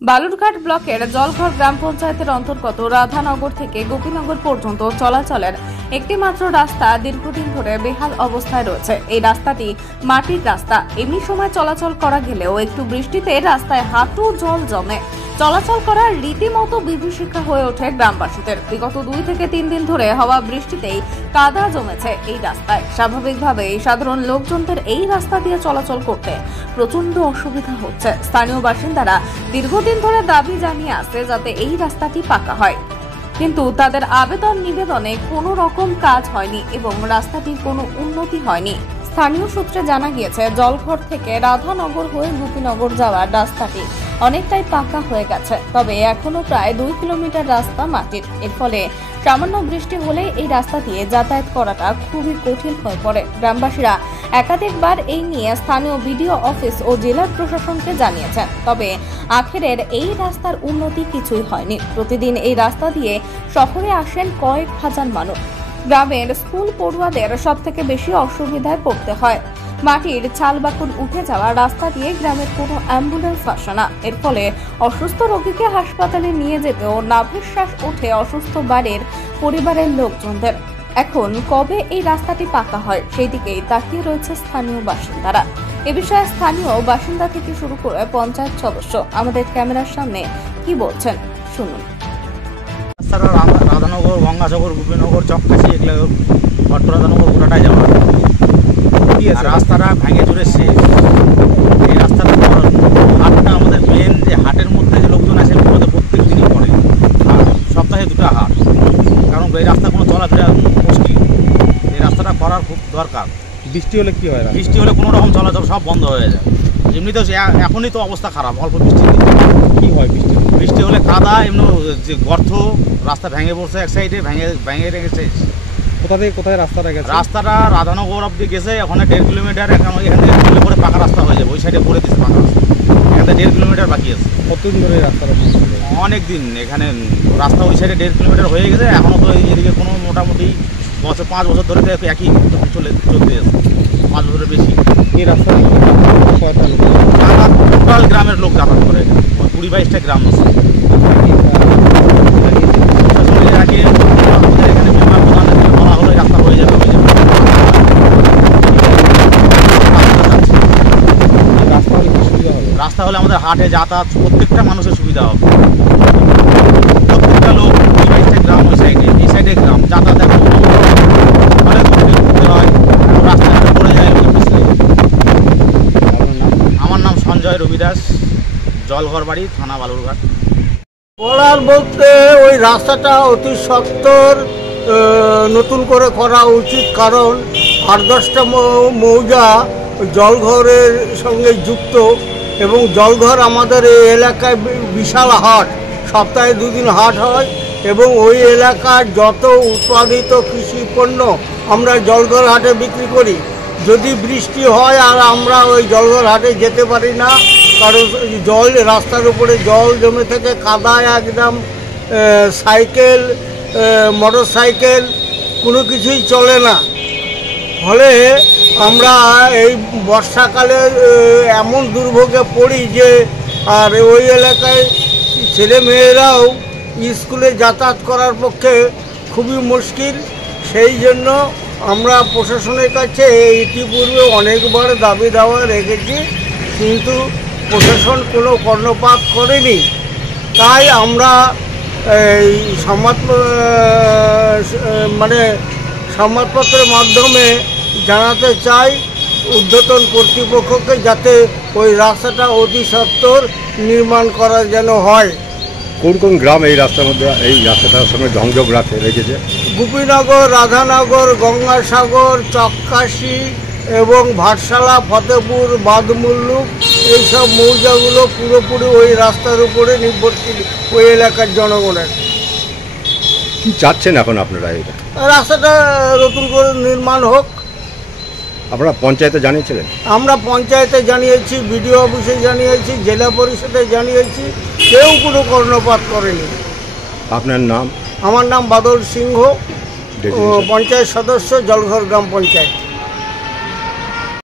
বালুরঘাট ব্লকের জলঘর গ্রাম পঞ্চায়েতের অন্তর্গত রাধানগর থেকে গোপীনগর পর্যন্ত চলাচলের একটি মাত্র রাস্তা দীর্ঘদিন ধরে বেহাল অবস্থায় রয়েছে। এই রাস্তাটি মাটির রাস্তা। এমনি সময় চলাচল করা গেলেও একটু বৃষ্টিতে রাস্তায় হাঁটু জল জমে চলাচল করার রীতিমতো বিভীষিকা হয়ে ওঠে গ্রামবাসীদের। বিগত 2 থেকে 3 দিন ধরে হওয়া বৃষ্টিতেই কাদা জমেছে এই রাস্তায়। স্বাভাবিকভাবেই সাধারণ লোকজনদের এই রাস্তা দিয়ে চলাচল করতে প্রচন্ড অসুবিধা হচ্ছে। স্থানীয় বাসিন্দারা দীর্ঘদিন ধরে দাবি জানিয়ে আসছে যাতে এই রাস্তাটি পাকা হয়, কিন্তু তাদের আবেদন নিবেদনে কোনো রকম কাজ হয়নি এবং রাস্তাটির কোনো উন্নতি হয়নি। স্থানীয় সূত্রে জানা গিয়েছে, জলঘর থেকে রাধানগর হয়ে গোপীনগর যাওয়ার রাস্তাটি অনেকটাই পাকা হয়ে গেছে, তবে এখনো প্রায় 2 কিলোমিটার রাস্তা মাটির। এর ফলে সামান্য বৃষ্টি হলে এই রাস্তা দিয়ে যাতায়াত করাটা খুবই কঠিন হয়ে পড়ে। গ্রামবাসীরা একাধিকবার এই নিয়ে স্থানীয় বিডিও অফিস ও জেলা প্রশাসনকে জানিয়েছেন, তবে আখেরের এই রাস্তার উন্নতি কিছুই হয়নি। প্রতিদিন এই রাস্তা দিয়ে শহরে আসেন কয়েক হাজার মানুষ। গ্রামের স্কুল পড়ুয়াদের সব থেকে বেশি অসুবিধায় পড়তে হয়। মাটির চালবাকুল উঠে যাওয়া রাস্তা দিয়ে গ্রামের কোনো অ্যাম্বুলেন্স আসে না। এর ফলে অসুস্থ রোগীকে হাসপাতালে নিয়ে যেতেও নাভিশ্বাস ওঠে অসুস্থ বাড়ির পরিবারের লোকজনদের। এখন কবে এই রাস্তাটি পাকা হয় সেই দিকেই তাকিয়ে রয়েছে স্থানীয় বাসিন্দারা। এ বিষয়ে স্থানীয় বাসিন্দা থেকে শুরু করে পঞ্চায়েত সদস্য আমাদের ক্যামেরার সামনে কি বলছেন শুনুন। রাধানগর, গঙ্গাসাগর, গোপীনগর, চককাশি, এগুলো রাধানগর পুরাটাই যাওয়া রাস্তাটা ভেঙে চুরে শেষ। এই রাস্তাটা হাটটা আমাদের মেন, যে হাটের মধ্যে যে লোকজন আসে আমাদের প্রত্যেক দিনই পড়ে, আর সপ্তাহে 2টা হাট, কারণ এই রাস্তা কোনো চলাফেরা মুশকিল। এই রাস্তাটা করার খুব দরকার। বৃষ্টি হলে কি হয়? বৃষ্টি হলে কোনো রকম চলাচল সব বন্ধ হয়ে যায়। এমনিতেও এখনই তো অবস্থা খারাপ, অল্প বৃষ্টি কি হয়? বৃষ্টি হলে কাদা, এমনি যে গর্ত, রাস্তা ভেঙে পড়ছে, এক সাইডে ভেঙে রেখেছে। কোথা থেকে কোথায় রাস্তাটা গেছে? রাস্তাটা রাধানগর অব্দি গেছে, ওখানে 1.5 কিলোমিটার। এখান থেকে করলে পরে পাকা রাস্তা হয়ে যাবে। ওই সাইডে করে দিচ্ছে পাকা রাস্তা, এখান থেকে 1.5 কিলোমিটার বাকি আছে। কতদিন ধরে রাস্তাটা? অনেক দিন। এখানে রাস্তা ওই সাইডে 1.5 কিলোমিটার হয়ে গেছে, এখনও তো এদিকে কোনো মোটামুটি 5 বছর ধরে একই চলতে আছে, 5 বছরের বেশি। এই রাস্তা টোটাল গ্রামের লোক যাতায়াত করে, 20-22টা গ্রাম আছে। আগে আমাদের এখানে বিমান প্রধান বলা হলো রাস্তা হয়ে যাবে। রাস্তা হলে আমাদের হাটে যাতায়াত প্রত্যেকটা মানুষের সুবিধা হবে। প্রত্যেকটা লোক 20-22টা গ্রাম ওই সাইডে, এই সাইডে গ্রাম যাতায়াত অনেক ঘুরতে হয়, রাস্তাটা পড়ে যায়। আমার নাম সঞ্জয় রবিদাস, জলঘর বাড়ি, থানা বালুরঘাট। বলার বলতে ওই রাস্তাটা অতি সত্বর নতুন করে করা উচিত, কারণ 8-10টা মৌজা জলঘরের সঙ্গে যুক্ত এবং জলঘর আমাদের এই এলাকায় বিশাল হাট, সপ্তাহে 2 দিন হাট হয় এবং ওই এলাকার যত উৎপাদিত কৃষি পণ্য আমরা জলঘর হাটে বিক্রি করি। যদি বৃষ্টি হয় আর আমরা ওই জলঘর হাটে যেতে পারি না, কারণ জল রাস্তার উপরে জল জমে থেকে কাদায় একদম সাইকেল, মোটর সাইকেল কোনো কিছুই চলে না। ফলে আমরা এই বর্ষাকালে এমন দুর্ভোগে পড়ি যে, আর ওই এলাকায় ছেলে মেয়েরাও স্কুলে যাতায়াত করার পক্ষে খুবই মুশকিল। সেই জন্য আমরা প্রশাসনের কাছে ইতিপূর্বে অনেকবার দাবি দাওয়া রেখেছি, কিন্তু প্রশাসন কোনো কর্ণপাত করেনি। তাই আমরা এই সংবাদপত্রের মাধ্যমে জানাতে চাই ঊর্ধ্বতন কর্তৃপক্ষকে, যাতে ওই রাস্তাটা অতি সত্বর নির্মাণ করা যেন হয়। কোন কোন গ্রাম এই রাস্তার মধ্যে এই রাস্তাটার সঙ্গে সংযোগ রেখেছে? গোপীনগর, রাধানগর, গঙ্গাসাগর, চককাশি এবং ভাটশালা, ফতেপুর, বাদমুল্লুক, এইসব মৌজাগুলো পুরোপুরি ওই রাস্তার উপরে নির্ভরশীল ওই এলাকার জনগণের। কি চাচ্ছেন এখন আপনারা? এটা রাস্তাটা নতুন করে নির্মাণ হোক। আপনারা পঞ্চায়েতে জানিয়েছিলেন? আমরা পঞ্চায়েতে জানিয়েছি, বিডিও অফিসে জানিয়েছি, জেলা পরিষদে জানিয়েছি, কেউ কোনো কর্ণপাত করেনি। আপনার নাম? আমার নাম বাদল সিংহ, পঞ্চায়েত সদস্য, জলঘর গ্রাম পঞ্চায়েত।